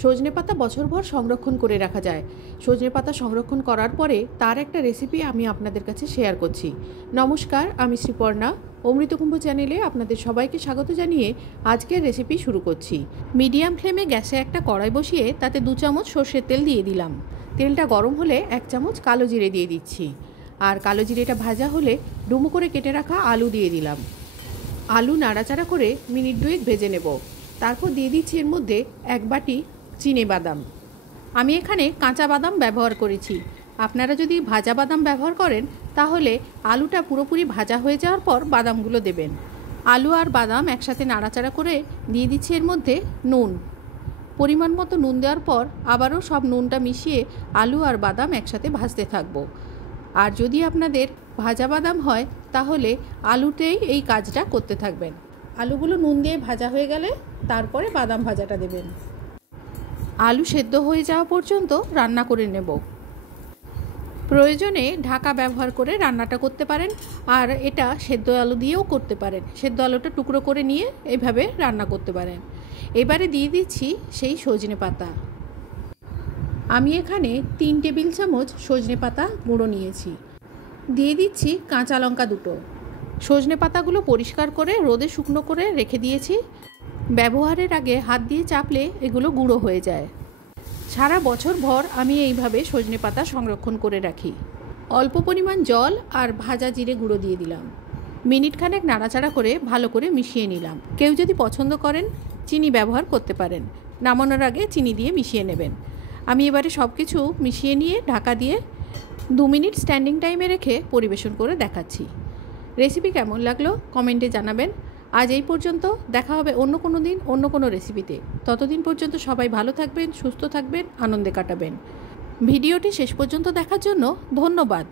সজনে পাতা বছরভর সংরক্ষণ করে রাখা যায়। সজনে পাতা সংরক্ষণ করার পরে তার একটা রেসিপি আমি আপনাদের কাছে শেয়ার করছি। নমস্কার, আমি শ্রীপর্ণা। অমৃতকুম্ভ চ্যানেলে আপনাদের সবাইকে স্বাগত জানিয়ে আজকের রেসিপি শুরু করছি। মিডিয়াম ফ্লেমে গ্যাসে একটা কড়াই বসিয়ে তাতে 2 চামচ সর্ষের তেল দিয়ে দিলাম। তেলটা গরম হলে 1 চামচ কালো জিরে দিয়ে দিচ্ছি। আর কালো জিরেটা ভাজা হলে ডুমো করে কেটে রাখা আলু দিয়ে দিলাম। আলু নাড়াচাড়া করে মিনিট 2 ভেজে নেব। তারপর দিয়ে দিচ্ছি এর মধ্যে 1 বাটি চিনে বাদাম। আমি এখানে কাঁচা বাদাম ব্যবহার করেছি। আপনারা যদি ভাজা বাদাম ব্যবহার করেন তাহলে আলুটা পুরোপুরি ভাজা হয়ে যাওয়ার পর বাদামগুলো দেবেন। আলু আর বাদাম একসাথে নাড়াচাড়া করে দিয়ে দিচ্ছি এর মধ্যে নুন। পরিমাণ মতো নুন দেওয়ার পর আবারও সব নুনটা মিশিয়ে আলু আর বাদাম একসাথে ভাজতে থাকবো। আর যদি আপনাদের ভাজা বাদাম হয় তাহলে আলুতেই এই কাজটা করতে থাকবেন। আলুগুলো নুন দিয়ে ভাজা হয়ে গেলে তারপরে বাদাম ভাজাটা দেবেন। আলু সেদ্ধ হয়ে যাওয়া পর্যন্ত রান্না করে নেব। প্রয়োজনে ঢাকা ব্যবহার করে রান্নাটা করতে পারেন, আর এটা সেদ্ধ আলু দিয়েও করতে পারেন। সেদ্ধ আলুটা টুকরো করে নিয়ে এইভাবে রান্না করতে পারেন। এবারে দিয়ে দিচ্ছি সেই সজনে পাতা। আমি এখানে 3 টেবিল চামচ সজনে পাতা গুঁড়ো নিয়েছি। দিয়ে দিচ্ছি কাঁচা লঙ্কা 2টো। সজনে পাতাগুলো পরিষ্কার করে রোদে শুকনো করে রেখে দিয়েছি। ব্যবহারের আগে হাত দিয়ে চাপলে এগুলো গুঁড়ো হয়ে যায়। সারা বছর ভর আমি এইভাবে সজনে পাতা সংরক্ষণ করে রাখি। অল্প পরিমাণ জল আর ভাজা জিরে গুঁড়ো দিয়ে দিলাম। মিনিটখানেক নাড়াচাড়া করে ভালো করে মিশিয়ে নিলাম। কেউ যদি পছন্দ করেন চিনি ব্যবহার করতে পারেন। নামানোর আগে চিনি দিয়ে মিশিয়ে নেবেন। আমি এবারে সব কিছু মিশিয়ে নিয়ে ঢাকা দিয়ে 2 মিনিট স্ট্যান্ডিং টাইমে রেখে পরিবেশন করে দেখাচ্ছি। রেসিপি কেমন লাগলো কমেন্টে জানাবেন। আজ এই পর্যন্ত, দেখা হবে অন্য কোনো দিন অন্য কোনো রেসিপিতে। ততদিন পর্যন্ত সবাই ভালো থাকবেন, সুস্থ থাকবেন, আনন্দে কাটাবেন। ভিডিওটি শেষ পর্যন্ত দেখার জন্য ধন্যবাদ।